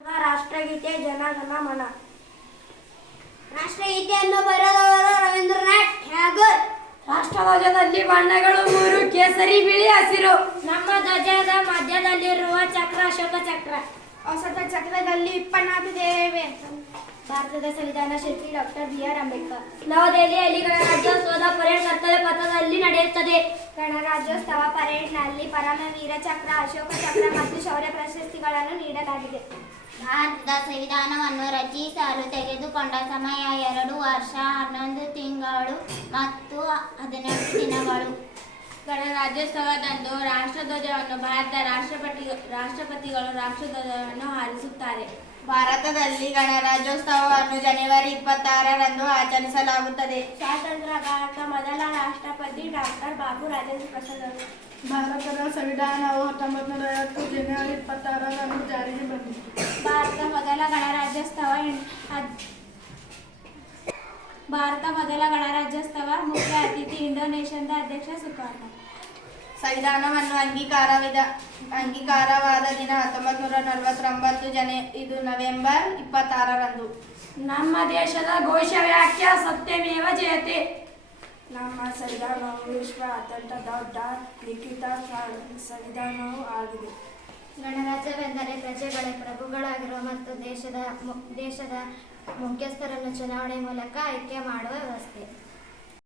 ರಾಷ್ಟ್ರಗೀತೆ ಜನಗಣ ಮನ. ರಾಷ್ಟ್ರಗೀತೆಯನ್ನು ಬರೆದವರು ರವೀಂದ್ರನಾಥ್ ಟ್ಯಾಗೋರ್. ರಾಷ್ಟ್ರಧ್ವಜದಲ್ಲಿ ಬಣ್ಣಗಳು ಮೂರು: ಕೇಸರಿ, ಬಿಳಿ, ಹಸಿರು. ನಮ್ಮ ಧ್ವಜದ ಮಧ್ಯದಲ್ಲಿರುವ ಚಕ್ರ ಅಶೋಕ ಚಕ್ರ. ಹೊಸತ ಚಕ್ರದಲ್ಲಿ 24 ದೇವೆ. ಭಾರತದ ಸಂವಿಧಾನ ಶಿಲ್ಪಿ ಡಾಕ್ಟರ್ BR ಅಂಬೇಡ್ಕರ್. ನವದೆಹಲಿಯಲ್ಲಿ ಗಣರಾಜ್ಯೋತ್ಸವದ ಪರೇಡ್ ಕರ್ತವ್ಯ ಪಥದಲ್ಲಿ ನಡೆಯುತ್ತದೆ. ಗಣರಾಜ್ಯೋತ್ಸವ ಪರೇಡ್ನಲ್ಲಿ ಪರಮವೀರ ಚಕ್ರ, ಅಶೋಕ ಚಕ್ರ ಮತ್ತು ಶೌರ್ಯ ಪ್ರಶಸ್ತಿಗಳನ್ನು ನೀಡಲಾಗಿದೆ. ಭಾರತದ ಸಂವಿಧಾನವನ್ನು ರಚಿಸಲು ತೆಗೆದುಕೊಂಡ ಸಮಯ 2 ವರ್ಷ 11 ತಿಂಗಳು ಮತ್ತು 18 ದಿನಗಳು. ಗಣರಾಜ್ಯೋತ್ಸವದಂದು ರಾಷ್ಟ್ರಧ್ವಜವನ್ನು ಭಾರತದ ರಾಷ್ಟ್ರಪತಿಗಳು ರಾಷ್ಟ್ರಧ್ವಜವನ್ನು ಹಾರಿಸುತ್ತಾರೆ. ಭಾರತದಲ್ಲಿ ಗಣರಾಜ್ಯೋತ್ಸವವನ್ನು ಜನವರಿ 26ರಂದು ಆಚರಿಸಲಾಗುತ್ತದೆ. ಸ್ವಾತಂತ್ರ್ಯ ಭಾರತ ಮೊದಲ ರಾಷ್ಟ್ರಪತಿ ಡಾಕ್ಟರ್ ಬಾಬು ರಾಜೇಂದ್ರ ಪ್ರಸಾದ್ ಅವರು. ಭಾರತದ ಸಂವಿಧಾನವು 1950 ಜನವರಿ 26ರಂದು ಜಾರಿಗೆ ಬಂದಿತು. ಭಾರತ ಮೊದಲ ಗಣರಾಜ್ಯೋತ್ಸವ ಮುಖ್ಯ ಅತಿಥಿ ಇಂಡೋನೇಷ್ಯಾದ ಅಧ್ಯಕ್ಷ ಸುಕಾರ್ನೋ. ಸಂವಿಧಾನವನ್ನು ಅಂಗೀಕಾರವಾದ ದಿನ 1949 ಇದು ನವೆಂಬರ್ 26ರಂದು. ನಮ್ಮ ದೇಶದ ಘೋಷವಾಕ್ಯ ಸತ್ಯಮೇವ ಜಯತೆ. ನಮ್ಮ ಸಂವಿಧಾನವು ವಿಶ್ವ ಅತ್ಯಂತ ದೊಡ್ಡ ಲಿಖಿತ ಸಂವಿಧಾನವೂ ಆಗಿದೆ. ಗಣರಾಜ್ಯವೆಂದರೆ ಪ್ರಜೆಗಳೇ ಪ್ರಭುಗಳಾಗಿರುವ ಮತ್ತು ದೇಶದ ಮುಖ್ಯಸ್ಥರನ್ನು ಚುನಾವಣೆ ಮೂಲಕ ಆಯ್ಕೆ ಮಾಡುವ ವ್ಯವಸ್ಥೆ.